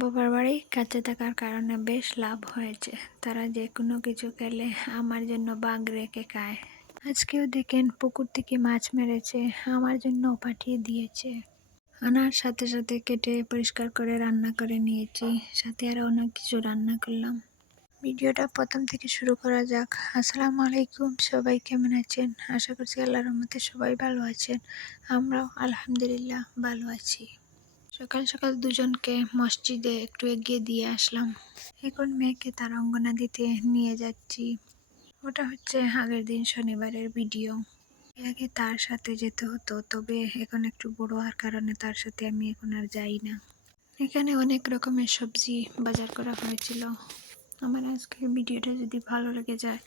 বাবার বাড়ি কাছে থাকার কারণে বেশ লাভ হয়েছে। তারা যে কোনো কিছু খেলে আমার জন্য বাগ রেখে খায়। আজকেও দেখেন পুকুর থেকে মাছ মেরেছে, আমার জন্য পাঠিয়ে দিয়েছে। আনার সাথে সাথে কেটে পরিষ্কার করে রান্না করে নিয়েছি, সাথে আরও অনেক কিছু রান্না করলাম। ভিডিওটা প্রথম থেকে শুরু করা যাক। আসসালামু আলাইকুম, সবাই কেমন আছেন? আশা করছি আল্লাহর রহমতে সবাই ভালো আছেন। আমরাও আলহামদুলিল্লাহ ভালো আছি। সকাল সকাল দুজনকে মসজিদে একটু এগিয়ে দিয়ে আসলাম। এখন মেয়েকে তার অঙ্গনা দিতে নিয়ে যাচ্ছি। ওটা হচ্ছে আগের দিন শনিবারের ভিডিও। আগে তার সাথে যেতে হতো, তবে এখন একটু বড় হওয়ার কারণে তার সাথে আমি এখন আর যাই না। এখানে অনেক রকমের সবজি বাজার করা হয়েছিল। আমার আজকের ভিডিওটা যদি ভালো লেগে যায়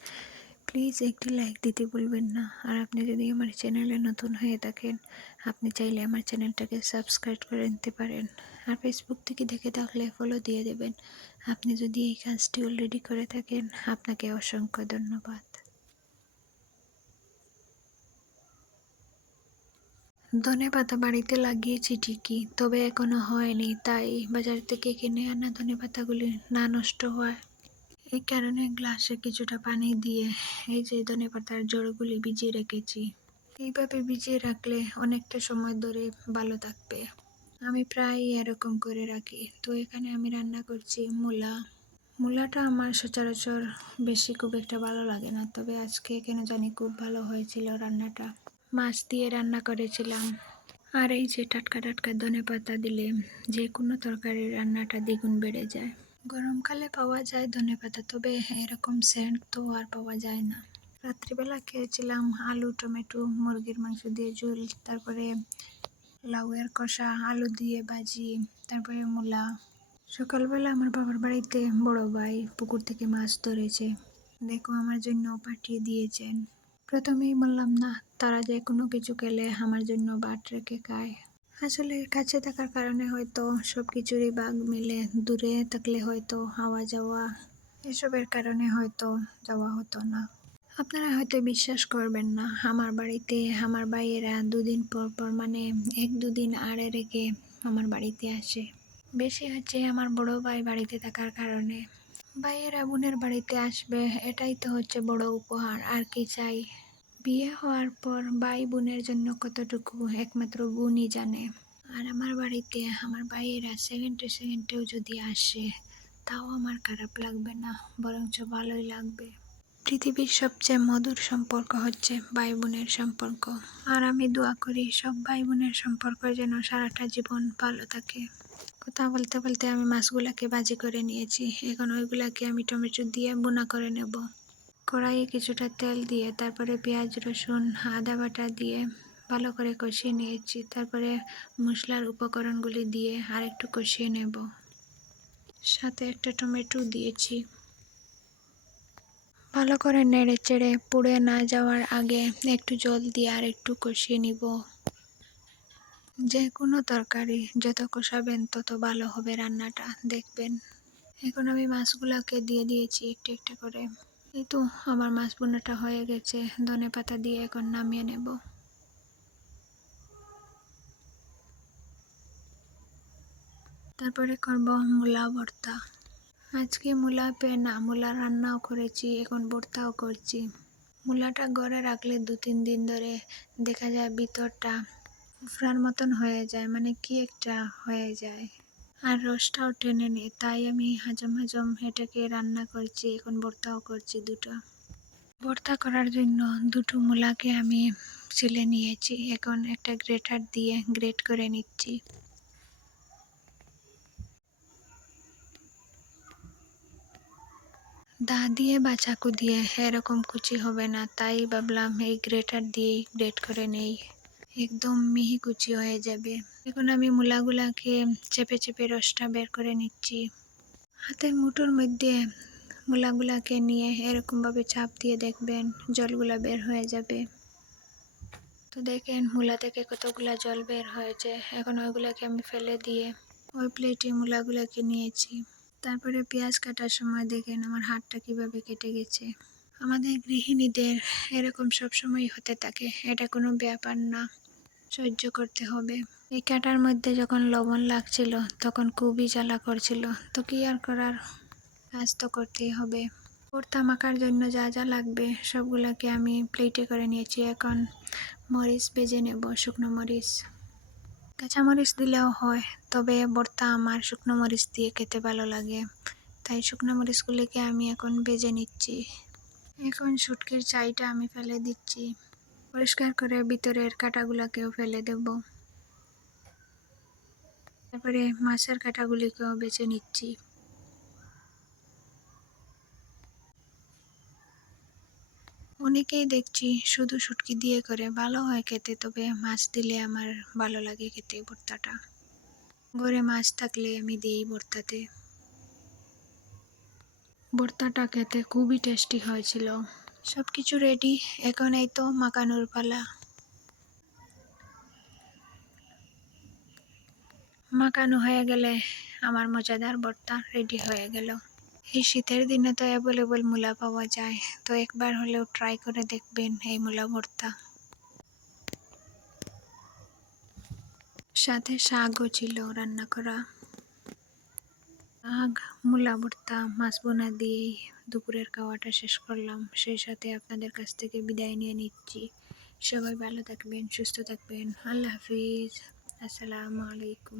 প্লিজ একটি লাইক দিতে ভুলবেন না। আর আপনি যদি আমার চ্যানেলে নতুন হয়ে থাকেন, আপনি চাইলে আমার চ্যানেলটাকে সাবস্ক্রাইব করে নিতে পারেন। আর ফেসবুক থেকে দেখে থাকলে ফলো দিয়ে দেবেন। আপনি যদি এই কাজটি অলরেডি করে থাকেন, আপনাকে অসংখ্য ধন্যবাদ। ধনেপাতা বাড়িতে লাগিয়েছি ঠিকই, তবে এখনো হয়নি, তাই বাজার থেকে কিনে আনা ধনেপাতাগুলি না নষ্ট হয় এই কারণে গ্লাসে কিছুটা পানি দিয়ে এই যে ধনেপাতার জড়গুলি ভিজিয়ে রেখেছি। এইভাবে ভিজিয়ে রাখলে অনেকটা সময় ধরে ভালো থাকবে। আমি প্রায় এরকম করে রাখি। তো এখানে আমি রান্না করছি মূলাটা আমার সচরাচর বেশি খুব একটা ভালো লাগে না, তবে আজকে কেন জানি খুব ভালো হয়েছিল রান্নাটা। মাছ দিয়ে রান্না করেছিলাম। আর এই যে টাটকা টাটকা ধনেপাতা দিলে যে কোনো তরকারির রান্নাটা দ্বিগুণ বেড়ে যায়। গরমকালে পাওয়া যায় ধনেপাতা, তবে এরকম সেন্ট তো আর পাওয়া যায় না। রাত্রিবেলা খেয়েছিলাম আলু, টমেটো, মুরগির মাংস দিয়ে ঝোল, তারপরে লাউয়ের কষা, আলু দিয়ে ভাজি, তারপরে মূলা। সকালবেলা আমার বাবার বাড়িতে বড় ভাই পুকুর থেকে মাছ ধরেছে, দেখো আমার জন্য পাঠিয়ে দিয়েছেন। প্রথমেই বললাম না, তারা যে কোনো কিছু খেলে আমার জন্য বাট রেখে খায়। আসলে কাছে থাকার কারণে হয়তো সব কিছুরই ভাগ মিলে, দূরে থাকলে হয়তো আওয়া যাওয়া এসবের কারণে হয়তো যাওয়া হতো না। আপনারা হয়তো বিশ্বাস করবেন না, আমার বাড়িতে আমার ভাইয়েরা দুদিন পর পর মানে 1-2 দিন আড়ে রেখে আমার বাড়িতে আসে। বেশি হচ্ছে আমার বড় ভাই বাড়িতে থাকার কারণে। ভাইয়েরা বোনের বাড়িতে আসবে, এটাই তো হচ্ছে বড় উপহার, আর কি চাই। বিয়ে হওয়ার পর ভাই বোনের জন্য কতটুকু একমাত্র বোনই জানে। আর আমার বাড়িতে আমার ভাইয়েরা সেকেন্ডে সেকেন্ডেও যদি আসে, তাও আমার খারাপ লাগবে না, বরঞ্চ ভালোই লাগবে। পৃথিবীর সবচেয়ে মধুর সম্পর্ক হচ্ছে ভাই বোনের সম্পর্ক। আর আমি দোয়া করি সব ভাই বোনের সম্পর্ক যেন সারাটা জীবন ভালো থাকে। কথা বলতে বলতে আমি মাছগুলাকে ভাজি করে নিয়েছি। এখন ওইগুলাকে আমি টমেটো দিয়ে ভুনা করে নেব। কড়াইয়ে কিছুটা তেল দিয়ে তারপরে পেঁয়াজ, রসুন, আদা বাটা দিয়ে ভালো করে কষিয়ে নিয়েছি। তারপরে মশলার উপকরণগুলি দিয়ে আর একটু কষিয়ে নেব। সাথে একটা টমেটো দিয়েছি। ভালো করে নেড়ে চেড়ে পুড়ে না যাওয়ার আগে একটু জল দিয়ে আর একটু কষিয়ে নিব। যে কোনো তরকারি যত কষাবেন তত ভালো হবে রান্নাটা, দেখবেন। এখন আমি মাছগুলাকে দিয়ে দিয়েছি একটু একটু করে। এই তো আমার মাছ ভুনাটা হয়ে গেছে। ধনেপাতা দিয়ে এখন নামিয়ে নেব। তারপরে করব মূলা ভর্তা। আজকে মূলা পেয়ে না, মূলা রান্নাও করেছি, এখন ভর্তাও করছি। মূলাটা ঘরে রাখলে 2-3 দিন ধরে দেখা যায় ভিতরটা উফরার মতন হয়ে যায়, মানে কি একটা হয়ে যায়, আর রসটাও টেনে নেয়। তাই আমি হাজম হাজম এটাকে রান্না করছি, এখন ভর্তাও করছি দুটো। ভর্তা করার জন্য দুটো মূলাকে আমি ছিলে নিয়েছি, এখন একটা গ্রেটার দিয়ে গ্রেট করে নিচ্ছি। দা দিয়ে বা চাকু দিয়ে এরকম কুচি হবে না, তাই ভাবলাম এই গ্রেটার দিয়েই গ্রেট করে নেই, একদম মিহি কুচি হয়ে যাবে। এখন আমি মূলাগুলাকে চেপে চেপে রসটা বের করে নিচ্ছি। হাতের মুঠোর মধ্যে মূলাগুলাকে নিয়ে এরকমভাবে চাপ দিয়ে দেখবেন জলগুলা বের হয়ে যাবে। তো দেখেন মূলা থেকে কতগুলা জল বের হয়েছে। এখন ওইগুলাকে আমি ফেলে দিয়ে ওই প্লেটে মূলাগুলাকে নিয়েছি। তারপরে পেঁয়াজ কাটার সময় দেখেন আমার হাতটা কিভাবে কেটে গেছে। আমাদের গৃহিণীদের এরকম সব সময় হতে থাকে, এটা কোনো ব্যাপার না। সহ্য করতে হবে। এই কাটার মধ্যে যখন লবণ লাগছিল তখন খুবই জ্বালা করছিল, তো কি আর করার, কাজ তো করতেই হবে। ভর্তা মাখার জন্য যা যা লাগবে সবগুলোকে আমি প্লেটে করে নিয়েছি। এখন মরিচ ভেজে নেব, শুকনো মরিচ। কাঁচামরিচ দিলেও হয়, তবে ভর্তা আমার শুকনো মরিচ দিয়ে খেতে ভালো লাগে, তাই শুকনো মরিচগুলিকে আমি এখন ভেজে নিচ্ছি। এখন শুটকির ছাইটা আমি ফেলে দিচ্ছি, পরিষ্কার করে ভিতরের কাঁটাগুলোকেও ফেলে দেব। তারপরে মাছের কাঁটাগুলিকেও বেছে নিচ্ছি। অনেকেই দেখছি শুধু শুটকি দিয়ে করে, ভালো হয় খেতে, তবে মাছ দিলে আমার ভালো লাগে খেতে ভর্তাটা। ঘরে মাছ থাকলে আমি দিই ভর্তাতে। ভর্তাটা খেতে খুবই টেস্টি হয়েছিল। সব কিছু রেডি, এখন এই তো মাখানোর পালা। মাখানো হয়ে গেলে আমার মজাদার ভর্তা রেডি হয়ে গেল। এই শীতের দিনে তো অ্যাভেলেবল মূলা পাওয়া যায়, তো একবার হলেও ট্রাই করে দেখবেন এই মূলা ভর্তা। সাথে শাকও ছিল রান্না করা। শাক, মূলা ভর্তা, মাছ বোনা দিয়েই দুপুরের খাওয়াটা শেষ করলাম। সেই সাথে আপনাদের কাছ থেকে বিদায় নিয়ে নিচ্ছি। সবাই ভালো থাকবেন, সুস্থ থাকবেন। আল্লাহ হাফিজ। আসসালামু আলাইকুম।